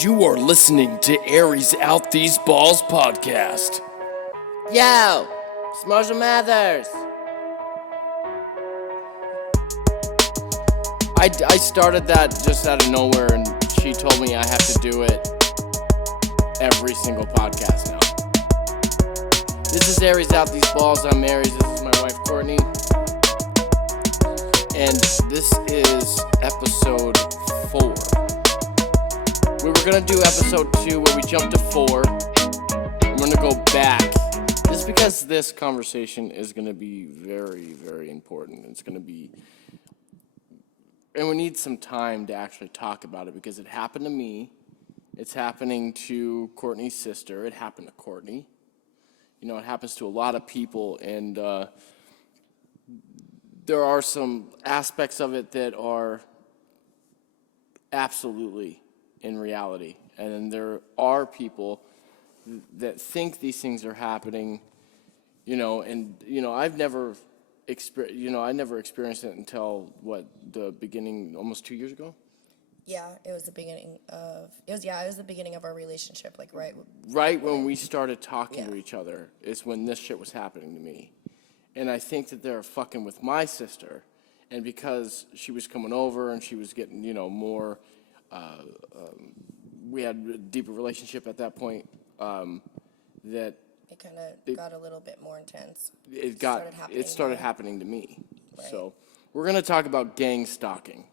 You are listening to Aries Out These Balls podcast. Yo, Smarshall Mathers. I started that just out of nowhere, and she told me I have to do it every single podcast now. This is Aries Out These Balls. I'm Aries. This is my wife, Courtney. And this is episode 4. We were going to do episode 2 where we jumped to 4. I'm going to go back just because this conversation is going to be very, very important. It's going to be, and we need some time to actually talk about it because it happened to me. It's happening to Courtney's sister. It happened to Courtney. You know, it happens to a lot of people, and there are some aspects of it that are absolutely in reality. And then there are people that think these things are happening, you know, and, you know, I never experienced it until, the beginning, almost 2 years ago? Yeah, it was the beginning of, it was the beginning of our relationship, like Right when we started talking to each other is when this shit was happening to me. And I think that they're fucking with my sister, and because she was coming over and she was getting, you know, more, we had a deeper relationship at that point, that it kind of got a little bit more intense. It started happening to me. Right. So we're going to talk about gang stalking.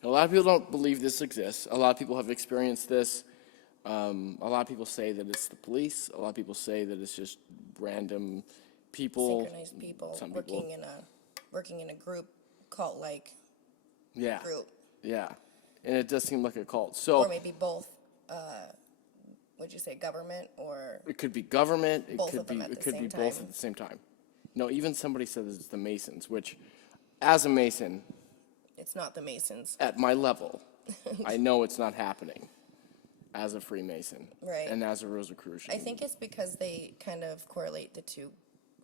And a lot of people don't believe this exists. A lot of people have experienced this. A lot of people say that it's the police. A lot of people say that it's just random people. Synchronized people working in a group cult-like group. Yeah. And it does seem like a cult. So, or maybe both, would you say government or? It could be government. It both could of be them at the both same time. at the same time. No, even somebody says it's the Masons, which, as a Mason, It's not the Masons. at my level, I know it's not happening as a Freemason. Right. And as a Rosicrucian. I think it's because they kind of correlate the two,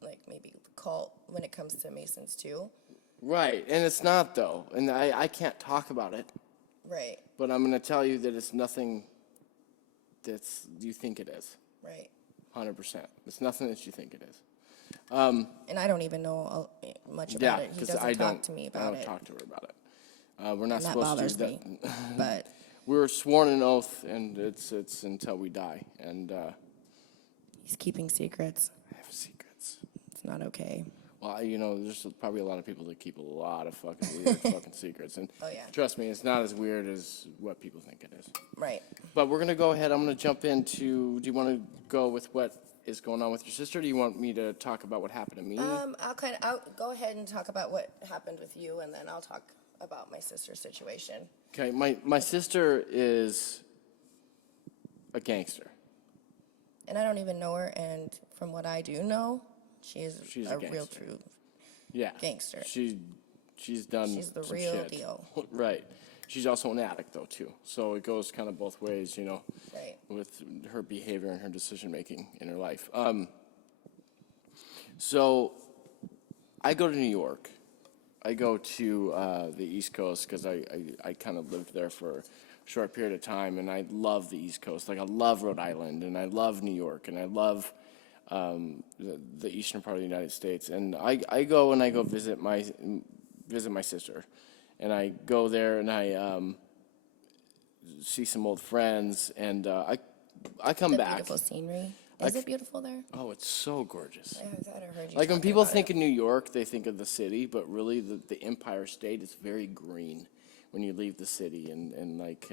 like maybe cult when it comes to Masons too. Right. And it's not, though. And I can't talk about it. Right. But I'm going to tell you that it's nothing that's you think it is. Right. 100%. It's nothing that you think it is. And I don't even know much about it. He doesn't talk to me about it. I don't talk to her about it. We're not And that supposed bothers to. me. But We're sworn an oath, and it's until we die. And he's keeping secrets. I have secrets. It's not okay. Well, you know, there's probably a lot of people that keep a lot of fucking weird fucking secrets. And Oh, yeah. trust me, it's not as weird as what people think it is. Right. But we're going to go ahead. I'm going to jump into, do you want to go with what is going on with your sister? Or do you want me to talk about what happened to me? I'll go ahead and talk about what happened with you, and then I'll talk about my sister's situation. Okay, my sister is a gangster. And I don't even know her, and from what I do know, she's a real true gangster. She's done She's the some real shit. deal. Right. She's also an addict, though, too. So it goes kind of both ways, you know, Right. with her behavior and her decision-making in her life. So I go to New York. I go to the East Coast because I kind of lived there for a short period of time, and I love the East Coast. Like, I love Rhode Island, and I love New York, and I love the eastern part of the United States. And I go visit my sister. And I go there and I see some old friends, and I come back. Beautiful scenery. Is it beautiful there? Oh, it's so gorgeous. I thought I heard you. Like when talking people about think it. of New York, they think of the city, but really the Empire State is very green when you leave the city, and like.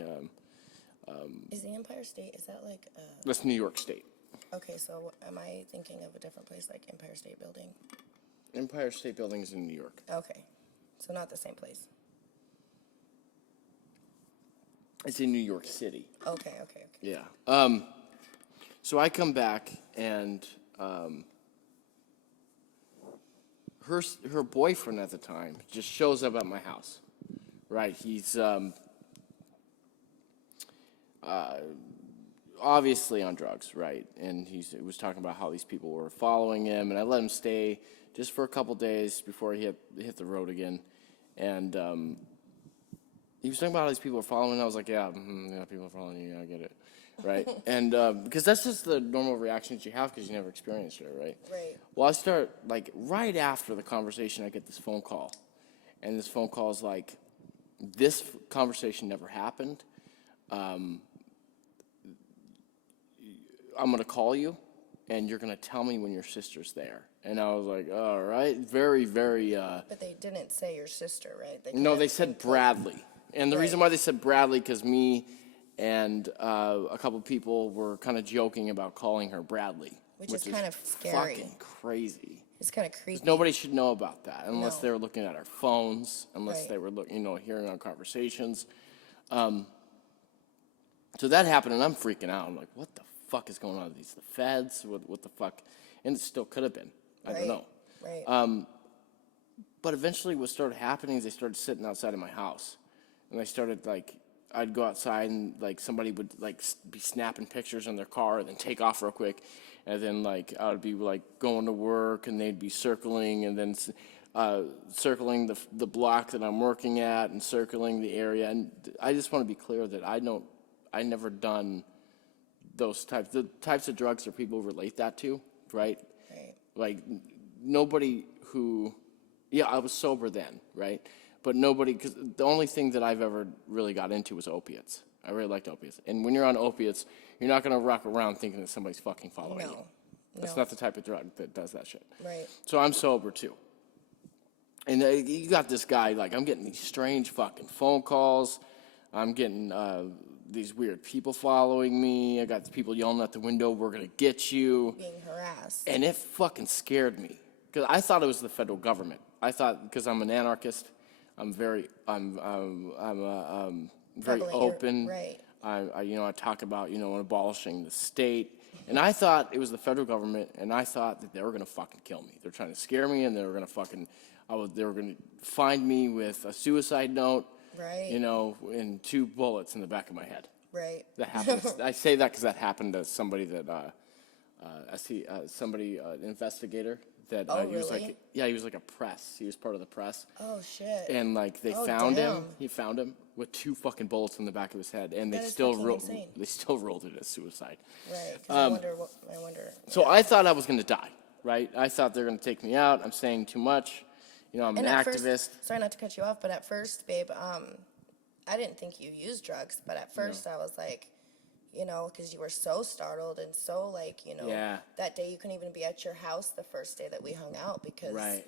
Is the Empire State? Is that like? That's New York State. Okay, so am I thinking of a different place, like Empire State Building? Empire State Building is in New York. Okay, so not the same place. It's in New York City. Okay. Yeah. So I come back, and her boyfriend at the time just shows up at my house. Right? He's obviously on drugs, right? And he was talking about how these people were following him, and I let him stay just for a couple days before he hit the road again. And he was talking about how these people are following. I was like, yeah, yeah, people are following you. Yeah, I get it, right? And because that's just the normal reactions you have because you never experienced it, right? Right. Well, I start like right after the conversation, I get this phone call, and this phone call is like, this conversation never happened. I'm gonna call you, and you're gonna tell me when your sister's there. And I was like, all right, very, very. But they didn't say your sister, right? No, they said Bradley. And the reason why they said Bradley, because me and a couple people were kind of joking about calling her Bradley. Which is kind of scary. Fucking crazy. It's kind of creepy. Nobody should know about that unless they were looking at our phones, unless they were hearing our conversations. So that happened, and I'm freaking out. I'm like, what the fuck is going on? These the feds? What the fuck? And it still could have been. I don't know. Right. But eventually what started happening is they started sitting outside of my house. And they started, like, I'd go outside and, like, somebody would, like, be snapping pictures in their car and then take off real quick. And then, like, I would be, like, going to work and they'd be circling and then circling the block that I'm working at and circling the area. And I just want to be clear that I never done the types of drugs that people relate that to, right? Right. Like, nobody who, yeah, I was sober then, right? But nobody, because the only thing that I've ever really got into was opiates. I really liked opiates. And when you're on opiates, you're not going to rock around thinking that somebody's fucking following you. That's not the type of drug that does that shit. Right. So I'm sober too. And you got this guy, like, I'm getting these strange fucking phone calls. I'm getting these weird people following me. I got the people yelling at the window, we're going to get you. Being harassed. And it fucking scared me. Because I thought it was the federal government. I thought, because I'm an anarchist, I'm very open. Right. I talk about, abolishing the state. And I thought it was the federal government, and I thought that they were going to fucking kill me. They're trying to scare me, and they were going to find me with a suicide note. Right. And 2 bullets in the back of my head. Right. That happened. I say that because that happened to somebody that, an investigator. That he was really? he was like a press. He was part of the press. Oh shit. And like they found him. He found him with 2 fucking bullets in the back of his head, and they still rolled it as suicide. Right. 'Cause I wonder. So I thought I was gonna die. Right. I thought they were gonna take me out. I'm saying too much. I'm an activist. Sorry not to cut you off, but at first, babe, I didn't think you used drugs, but at first I was like, because you were so startled and so like, that day you couldn't even be at your house the first day that we hung out because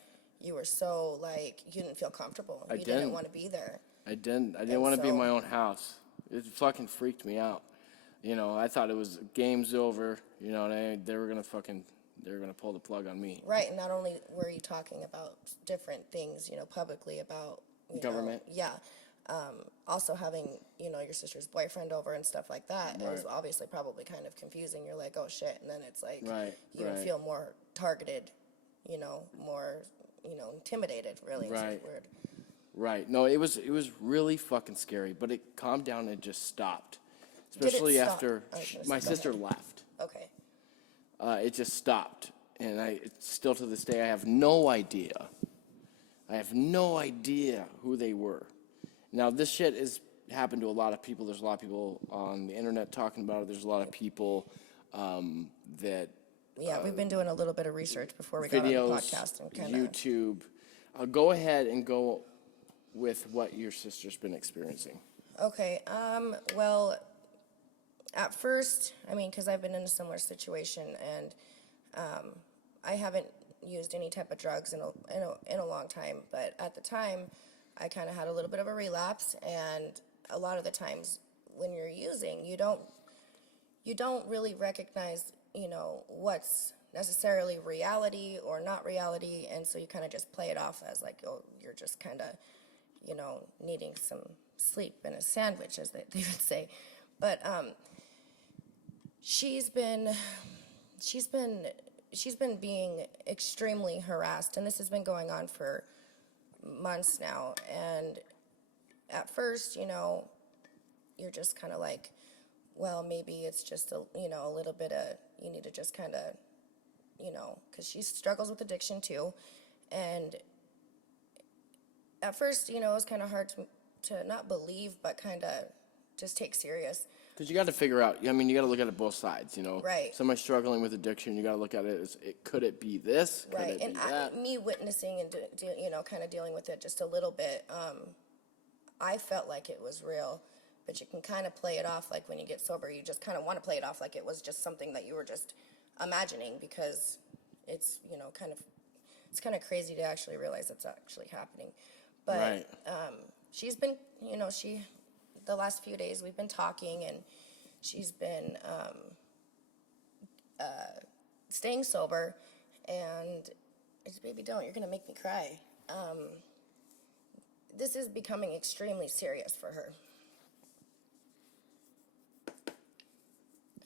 you were so like, you didn't feel comfortable. You didn't want to be there. I didn't want to be in my own house. It fucking freaked me out. I thought it was game's over. They were going to pull the plug on me. Right, and not only were you talking about different things, publicly about government. Also having, your sister's boyfriend over and stuff like that. Right. It was obviously probably kind of confusing. You're like, oh shit, and then it's like you feel more targeted, more, intimidated. Really, right. It's weird. Right. No, it was really fucking scary, but it calmed down and just stopped. Especially after my sister left. Okay. It just stopped, and still to this day I have no idea. Who they were. Now this shit has happened to a lot of people. There's a lot of people on the internet talking about it. There's a lot of people that. Yeah, we've been doing a little bit of research before we got on the podcast and kind of YouTube. Go ahead and go with what your sister's been experiencing. Okay. Well, at first, because I've been in a similar situation, and I haven't used any type of drugs in a long time. But at the time, I kind of had a little bit of a relapse, and a lot of the times when you're using, you don't really recognize, what's necessarily reality or not reality, and so you kind of just play it off as like, oh, you're just kind of, needing some sleep and a sandwich, as they would say. But she's been being extremely harassed, and this has been going on for months now. And at first, you're just kind of like, well, maybe it's just a little bit of, you need to just kind of, because she struggles with addiction too. And at first, it was kind of hard to not believe, but kind of just take serious. Because you got to figure out, I mean, you got to look at it both sides, you know? Right. Somebody struggling with addiction, you got to look at it as, could it be this? Could Right, it and be that? me witnessing and kind of dealing with it just a little bit, I felt like it was real, but you can kind of play it off like when you get sober, you just kind of want to play it off like it was just something that you were just imagining, because it's it's kind of crazy to actually realize it's actually happening. But Right. She's been, the last few days we've been talking, and she's been staying sober, and baby, don't, you're gonna make me cry. This is becoming extremely serious for her.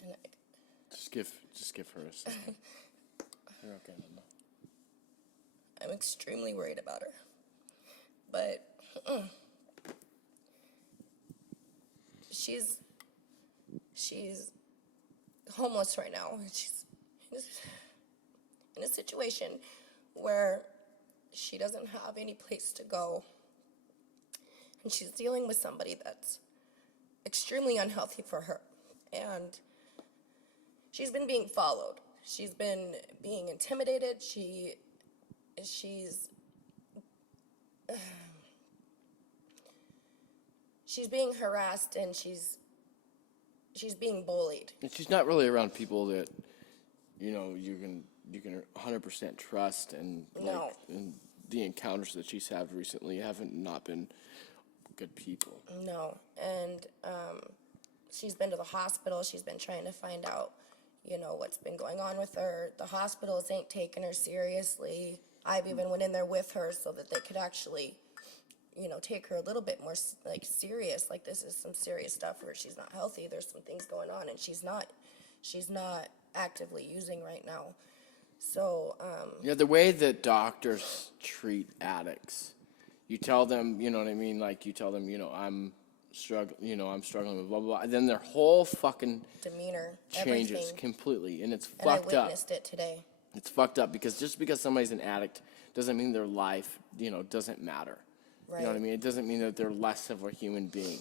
And Just give her a second. You're okay, Mama. I'm extremely worried about her. But she's homeless right now. She's in a situation where she doesn't have any place to go. And she's dealing with somebody that's extremely unhealthy for her. And she's been being followed. She's been being intimidated. She's being harassed, and she's being bullied. And she's not really around people that, you know, you can 100% trust, and No. and the encounters that she's had recently haven't not been good people. No, and she's been to the hospital. She's been trying to find out, what's been going on with her. The hospitals ain't taking her seriously. I've even went in there with her so that they could actually, take her a little bit more serious. Like, this is some serious stuff where she's not healthy. There's some things going on, and she's not actively using right now. So Yeah, the way that doctors treat addicts, you tell them, you know what I mean? Like, you tell them, I'm struggling with blah, blah, blah. And then their whole fucking demeanor changes everything. completely. And it's And I fucked up. witnessed it today. It's fucked up because just because somebody's an addict doesn't mean their life, doesn't matter. Right. You know what I mean? It doesn't mean that they're less of a human being.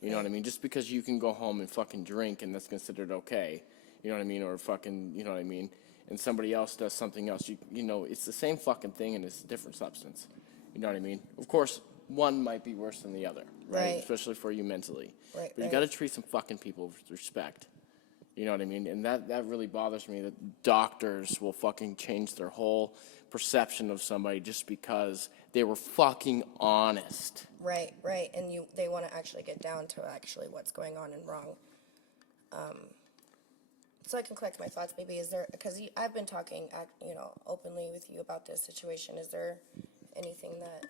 You know what I mean? Just because you can go home and fucking drink and that's considered okay, you know what I mean? Or fucking, you know what I mean? And somebody else does something else, it's the same fucking thing and it's a different substance. You know what I mean? Of course, one might be worse than the other, right? Right. Especially for you mentally. Right, But you got to treat some fucking people with respect. You know what I mean? And that really bothers me that doctors will fucking change their whole perception of somebody just because they were fucking honest. Right. And they want to actually get down to actually what's going on and wrong. So I can collect my thoughts, maybe, because I've been talking, openly with you about this situation. Is there anything that,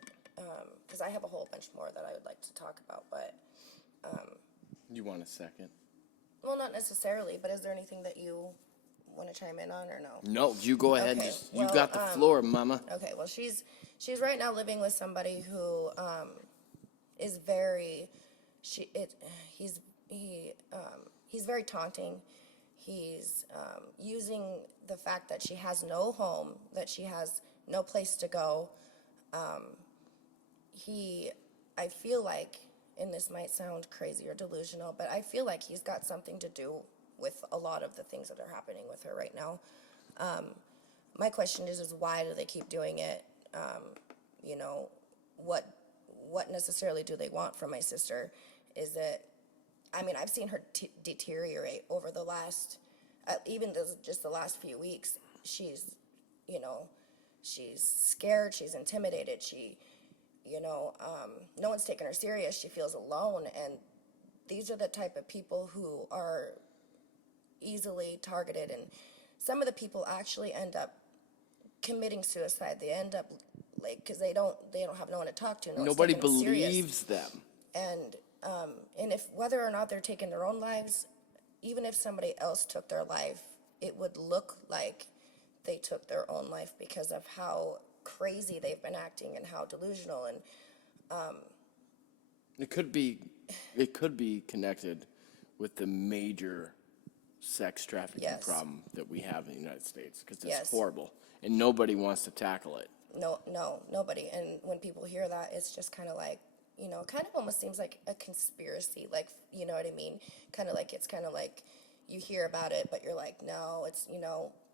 because I have a whole bunch more that I would like to talk about, but. You want a second? Well, not necessarily, but is there anything that you want to chime in on or no? No, you go ahead. Okay, You got the floor, mama. Okay, well, she's right now living with somebody who is very, he's very taunting. He's using the fact that she has no home, that she has no place to go. I feel like, and this might sound crazy or delusional, but I feel like he's got something to do with a lot of the things that are happening with her right now. My question is why do they keep doing it? What necessarily do they want from my sister? Is it, I've seen her deteriorate over the last, just the last few weeks. She's scared, she's intimidated, no one's taking her serious, she feels alone, and these are the type of people who are easily targeted, and some of the people actually end up committing suicide. They end up, because they don't have no one to talk to. Nobody believes them. And if whether or not they're taking their own lives, even if somebody else took their life, it would look like they took their own life because of how crazy they've been acting and how delusional. And it could be connected with the major sex trafficking Yes. problem that we have in the United States, because it's Yes. horrible and nobody wants to tackle it. No, nobody. And when people hear that, it's just kind of like, it kind of almost seems like a conspiracy, like, you know what I mean? It's kind of like you hear about it, but you're like, no,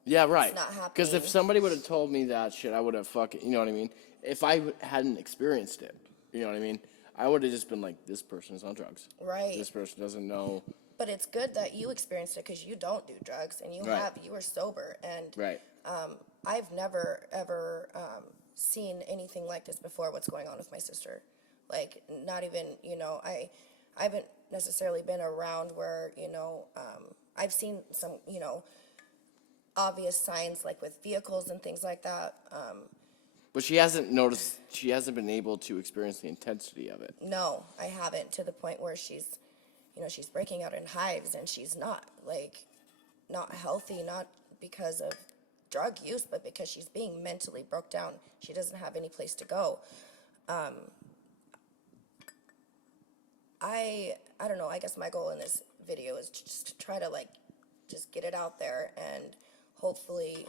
Yeah, right. it's not Because if happening. somebody would have told me that shit, I would have fucking, you know what I mean? If I hadn't experienced it, you know what I mean? I would have just been like, this person's on drugs. Right. This person doesn't know. But it's good that you experienced it because you don't do drugs and Right. you were sober. And Right. I've never, ever seen anything like this before, what's going on with my sister. Like, not even, I haven't necessarily been around where, I've seen some, obvious signs like with vehicles and things like that. But she hasn't noticed, she hasn't been able to experience the intensity of it. No, I haven't, to the point where she's breaking out in hives, and she's not, like, not healthy, not because of drug use, but because she's being mentally broke down. She doesn't have any place to go. I don't know, I guess my goal in this video is just to try to, like, just get it out there, and hopefully,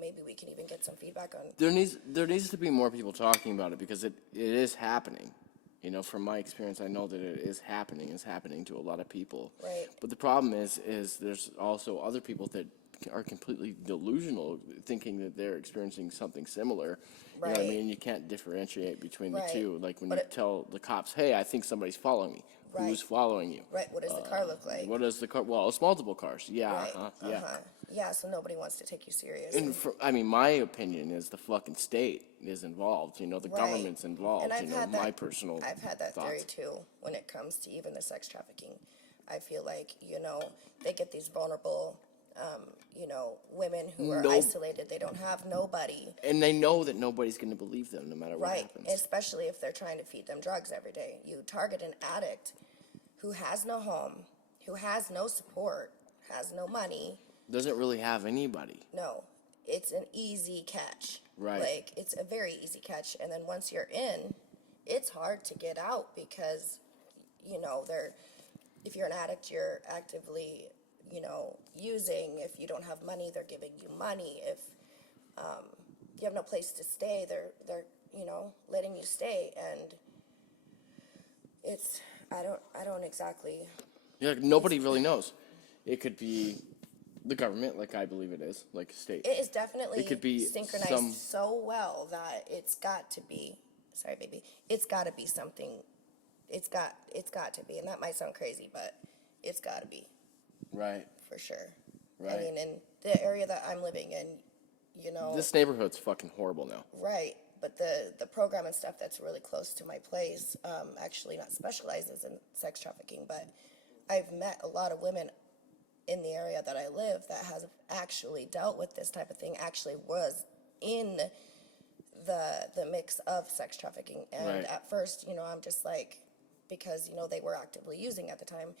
maybe we can even get some feedback on. There needs to be more people talking about it because it is happening. From my experience, I know that it is happening. It's happening to a lot of people. Right. But the problem is there's also other people that are completely delusional, thinking that they're experiencing something similar. You know what I Right. mean? You can't differentiate between Right. the two. Like when But you tell the cops, "Hey, I think somebody's following me." Right. Who's following you? Right, what does the car look like? What does the car? Well, it's multiple cars. Yeah. Right, Yeah. Yeah, so nobody wants to take you serious. And my opinion is the fucking state is involved. The Right. government's involved. And I've had my that, personal I've had that thoughts. theory too when it comes to even the sex trafficking. I feel like, they get these vulnerable, women who are Nope. isolated. They don't have nobody. And they know that nobody's going to believe them no matter what Right, happens. especially if they're trying to feed them drugs every day. You target an addict who has no home, who has no support, has no money. Doesn't really have anybody. No, it's an easy catch. Right. Like, it's a very easy catch. And then once you're in, it's hard to get out because, if you're an addict, you're actively, using. If you don't have money, they're giving you money. If you have no place to stay, they're letting you stay. And I don't exactly. Yeah, nobody really knows. It could be the government, like I believe it is, like a state. It is definitely It could be synchronized so well that it's got to be. Sorry, baby. It's got to be something. It's got to be, and that might sound crazy, but it's got to be Right. for sure. Right. I mean, in the area that I'm living in, This neighborhood's fucking horrible now. right. But the program and stuff that's really close to my place actually not specializes in sex trafficking, but I've met a lot of women in the area that I live that has actually dealt with this type of thing, actually was in the mix of sex trafficking. And Right. at first, I'm just like, because, they were actively using at the time.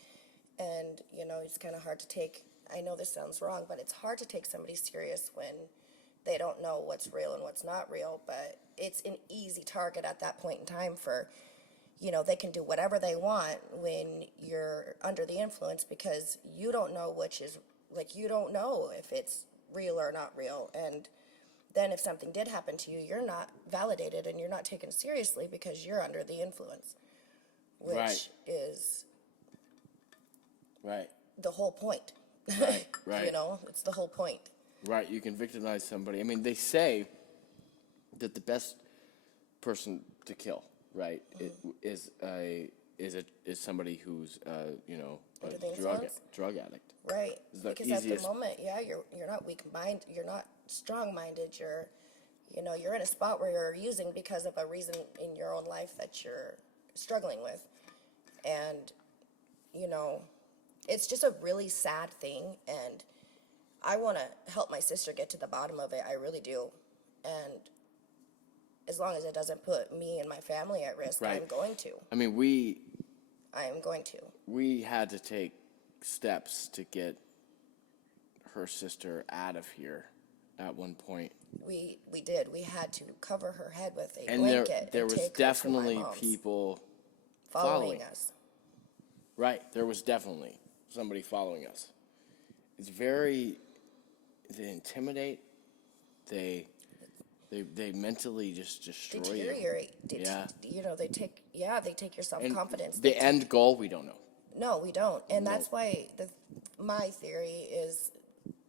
And, it's kind of hard to take, I know this sounds wrong, but it's hard to take somebody serious when they don't know what's real and what's not real. But it's an easy target at that point in time for, they can do whatever they want when you're under the influence because you don't know you don't know if it's real or not real. And then if something did happen to you, you're not validated and you're not taken seriously because you're under the influence, which Right. is Right. the whole point. Right. Right. It's the whole point. Right. You can victimize somebody. I mean, they say that the best person to kill, right, is somebody who's a Under the influence? drug addict. Right. It's the Because at the easiest- moment, yeah, you're not weak-minded, you're not strong-minded, you're in a spot where you're using because of a reason in your own life that you're struggling with. And, it's just a really sad thing, and I want to help my sister get to the bottom of it. I really do. And as long as it doesn't put me and my family at risk, Right. I'm going to. I mean, I am going to. we had to take steps to get her sister out of here at one point. We did. We had to cover her head with a And blanket. there and was take her to my definitely mom's, people following us. Right, there was definitely somebody following us. They intimidate, they They mentally just destroy you. deteriorate. Yeah. They take your self-confidence. The end goal, we don't know. No, we don't. And No. that's why my theory is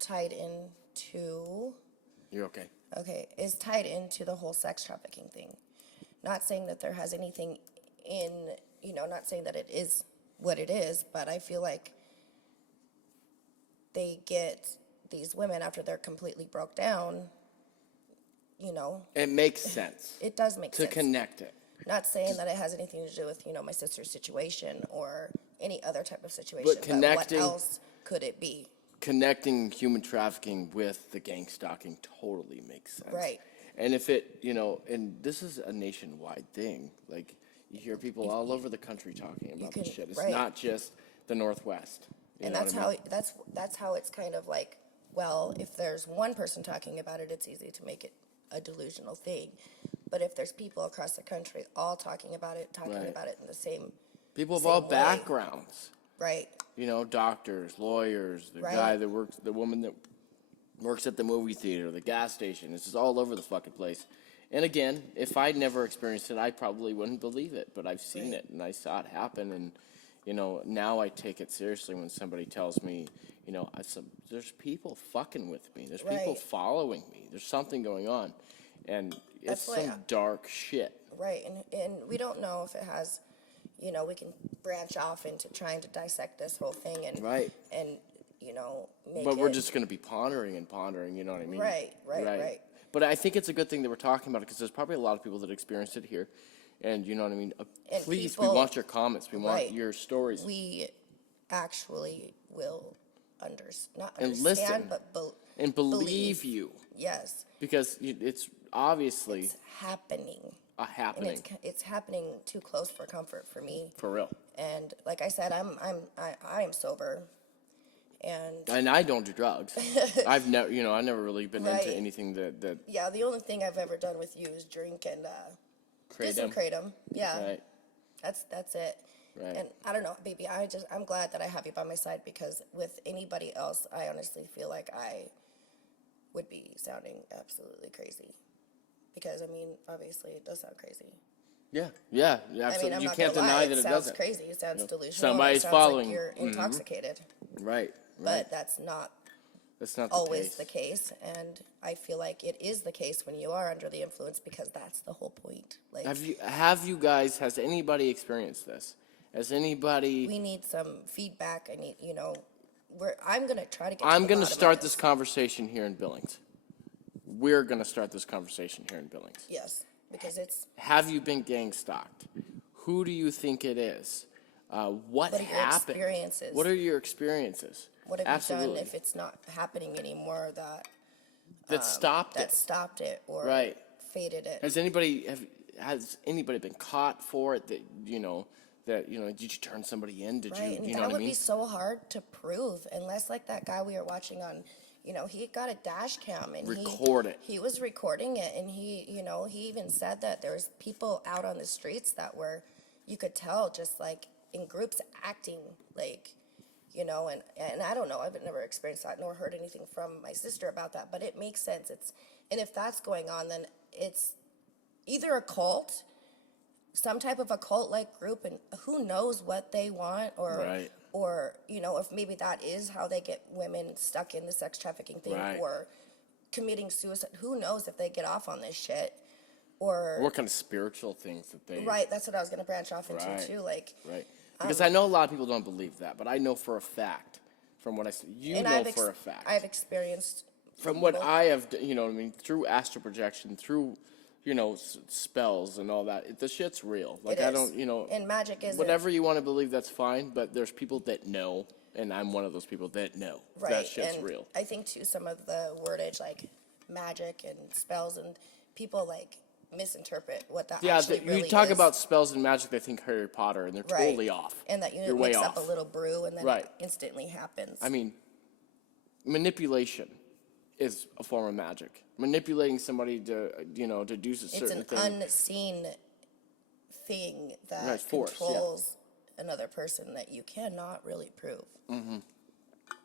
tied into, You're okay. is tied into the whole sex trafficking thing. Not saying that there has anything not saying that it is what it is, but I feel like they get these women after they're completely broke down, It makes sense it does make to sense. connect it. Not saying that it has anything to do with, my sister's situation or any other type of situation. But connecting- what else could it be? Connecting human trafficking with the gang stalking totally makes sense. Right. And if it, and this is a nationwide thing. Like, you hear people all over the country talking about this shit. It's right. not just the Northwest. You And know that's what I mean? that's how it's kind of like, well, if there's one person talking about it, it's easy to make it a delusional thing. But if there's people across the country all talking about it in the same People of same all way. backgrounds. Right. Doctors, lawyers, the Right. guy that works, the woman that works at the movie theater, the gas station. This is all over the fucking place. And again, if I'd never experienced it, I probably wouldn't believe it. But I've seen Right. it, and I saw it happen. And, now I take it seriously when somebody tells me, there's people fucking with me. There's people Right. following me. There's something going on. And it's That's why some dark shit. Right. And we don't know if it has, we can branch off into trying to dissect this whole thing and Right. and make But we're it- just going to be pondering and pondering, you know what I mean? Right. But I think it's a good thing that we're talking about it because there's probably a lot of people that experienced it here. And you know what I mean? And Please, we people- want your comments. We want Right. your stories. we actually will not And understand, listen. but And believe you. Yes, Because it's obviously it's happening, a and happening. it's happening too close for comfort for me. For real. And like I said, I am sober, and And I don't do drugs. I've never really been Right. into anything that yeah, the only thing I've ever done with you is drink and create them. kratom. Yeah, Right. that's it. Right. And I don't know, baby. I'm glad that I have you by my side because with anybody else, I honestly feel like I would be sounding absolutely crazy. Because obviously, it does sound crazy. Yeah, I absolutely. mean, I'm You not can't gonna deny lie, that it it sounds doesn't. crazy. It sounds delusional. somebody's it sounds following. like you're intoxicated. Right. But that's not That's not always the the case, and I feel like it is the case when you are under the influence because that's the whole point. Like, Has anybody experienced this? Has anybody? we need some feedback. I need, I'm gonna try to get. I'm to the going to bottom of start this conversation here in Billings. We're going to start this conversation here in Billings. Yes, because it's Have you been gang stalked? Who do you think it is? What what are your happened? experiences? What are your experiences? What have Absolutely. you done if it's not happening anymore That stopped that it. stopped it or Right. faded it? Has anybody been caught for it? Did you turn somebody in? Did Right, and you know that what I would mean? be so hard to prove unless like that guy we were watching on, he got a dash cam and Record it. he was recording it and he even said that there was people out on the streets that were, you could tell just like in groups acting like, and I don't know, I've never experienced that nor heard anything from my sister about that, but it makes sense. And if that's going on, then it's either a cult, some type of a cult-like group, and who knows what they want, or Right. or if maybe that is how they get women stuck in the sex trafficking thing, Right. or committing suicide. Who knows if they get off on this shit, or What kind of spiritual things that they? right? That's what I was gonna branch off into Right. too, like. Right. Because I know a lot of people don't believe that, but I know for a fact, from what I see, And for a fact. I've experienced. From what both. I have, through astral projection, through, spells and all that, the shit's real. Like, It I is. don't, And magic is whatever you want to believe, that's fine, but there's people that know, and I'm one of those people that know Right, that shit's and real. I think too some of the wordage like magic and spells and people like misinterpret what that Yeah, actually really you talk is. about spells and magic, they think Harry Potter, and they're Right. totally off. And that You're way mix off. up a little brew and then Right. it instantly happens. I mean, manipulation is a form of magic. Manipulating somebody to, to do a it's certain an thing. unseen thing that Right, force, yeah. controls another person that you cannot really prove. Mm-hmm.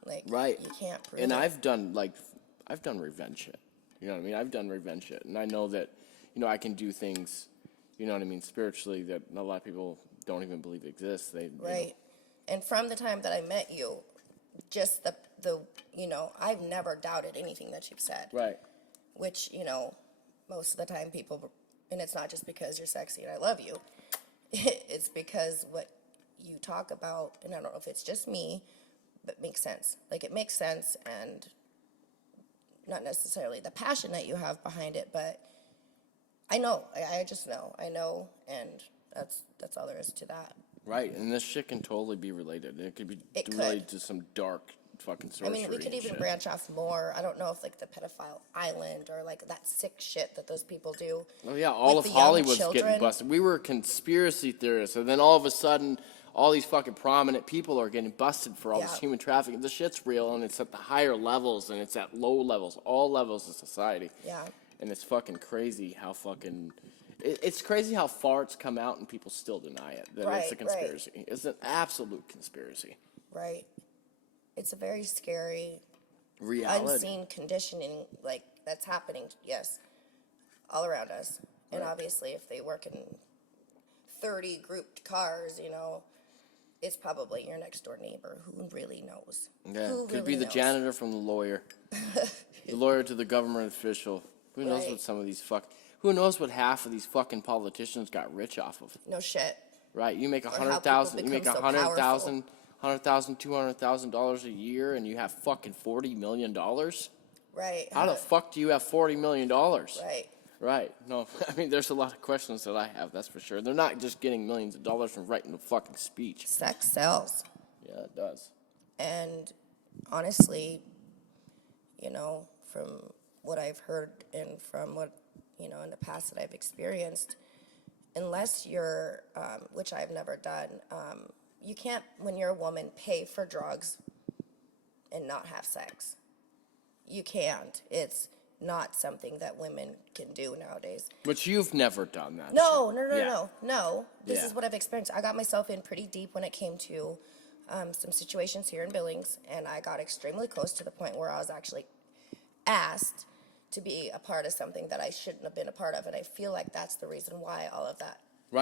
Like, Right. you can't prove And it. I've done revenge shit. You know what I mean? I've done revenge shit, and I know that, I can do things, you know what I mean, spiritually that a lot of people don't even believe exist. Right. And from the time that I met you, just the I've never doubted anything that you've said. Right. Which, most of the time people, and it's not just because you're sexy and I love you, it's because what you talk about, and I don't know if it's just me, but makes sense. Like, it makes sense, and not necessarily the passion that you have behind it, but I know. I just know. I know, and that's all there is to that. Right, and this shit can totally be related. It could be related to some dark fucking sorcery. I mean, we could even branch off more. I don't know if, like, the pedophile island or, like, that sick shit that those people do. Oh, yeah, all of Hollywood's getting busted. We were conspiracy theorists, and then all of a sudden, all these fucking prominent people are getting busted for all this human trafficking. The shit's real, and it's at the higher levels, and it's at low levels, all levels of society. Yeah. And it's fucking crazy how fucking... It's crazy how far it's come out and people still deny it. That it's a conspiracy. Right. It's an absolute conspiracy. Right. It's a very scary, reality, unseen conditioning, like, that's happening, yes, all around us. And obviously, if they work in 30 grouped cars, it's probably your next door neighbor. Who really knows? Yeah, could be the janitor from the lawyer. The lawyer to the government official. Who knows what some of these who knows what half of these fucking politicians got rich off of? No shit. Right, you make $100,000, you make $100,000, $200,000 a year, and you have fucking $40 million. Right. How the fuck do you have $40 million? Right. Right. No, I mean, there's a lot of questions that I have, that's for sure. They're not just getting millions of dollars from writing a fucking speech. Sex sells. Yeah, it does. And honestly, from what I've heard and from what, in the past that I've experienced, unless you're, which I've never done, you can't, when you're a woman, pay for drugs and not have sex. You can't. It's not something that women can do nowadays. But you've never done that. No. This is what I've experienced. I got myself in pretty deep when it came to some situations here in Billings, and I got extremely close to the point where I was actually asked to be a part of something that I shouldn't have been a part of, and I feel like that's the reason why all of that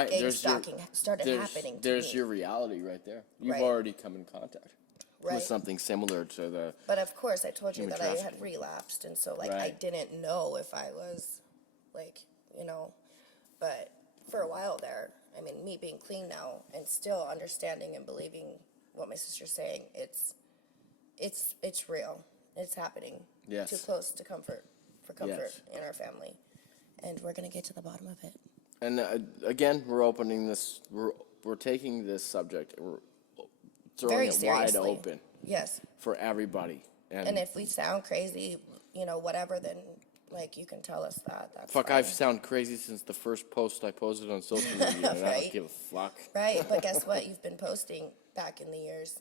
gay stalking started happening to me. There's your reality right there. You've already come in contact with something similar to the... But of course, I told you that I had relapsed, and so, I didn't know if I was, but for a while there, I mean, me being clean now and still understanding and believing what my sister's saying, it's real. It's happening. Yes. Too close to comfort in our family, and we're gonna get to the bottom of it. And again, we're opening this. We're taking this subject. We're throwing Very it seriously. wide open. Yes. For everybody. And if we sound crazy, whatever, then you can tell us that. That's fuck, fine. I've sound crazy since the first post I posted on social media, and I don't give a fuck. Right, but guess what? You've been posting back in the years.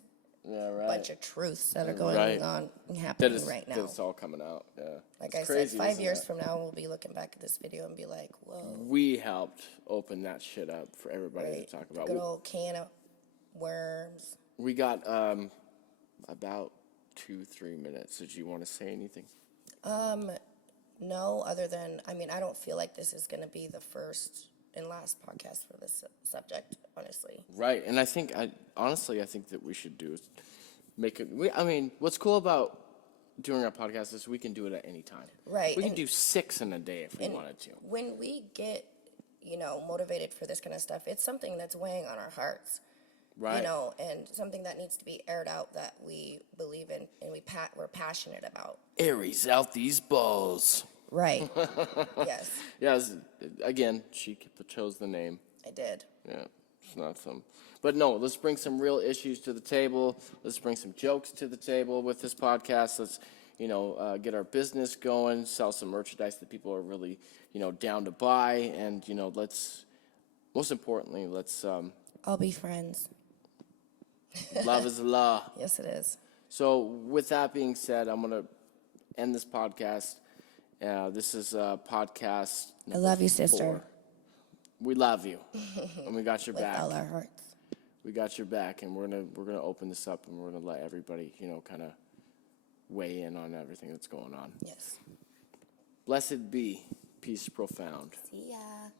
Yeah, right. A bunch of truths that are going on and happening right now. That's all coming out, yeah. Like I said, 5 years from now, we'll be looking back at this video and be like, whoa. We helped open that shit up for everybody to talk about. Good old can of worms. We got about 2-3 minutes. Did you want to say anything? No, other than, I don't feel like this is going to be the first and last podcast for this subject, honestly. Right, and I think that we should do is make it. What's cool about doing our podcast is we can do it at any time. Right, we can do 6 in a day if we wanted to. When we get, motivated for this kind of stuff, it's something that's weighing on our hearts. Right. And something that needs to be aired out that we believe in and we're passionate about. Aries out these balls. Right. Yes. Yes. Again, she chose the name. I did. Yeah. It's not some. But no, let's bring some real issues to the table. Let's bring some jokes to the table with this podcast. Let's, get our business going, sell some merchandise that people are really, down to buy. And, most importantly, let's... I'll be friends. Love is law. Yes, it is. So with that being said, I'm going to end this podcast. This is podcast I love you, sister. 4. We love you, and we got your With back. all our hearts. We got your back, and we're gonna open this up, and we're gonna let everybody, kind of weigh in on everything that's going on. Yes. Blessed be peace profound. See ya.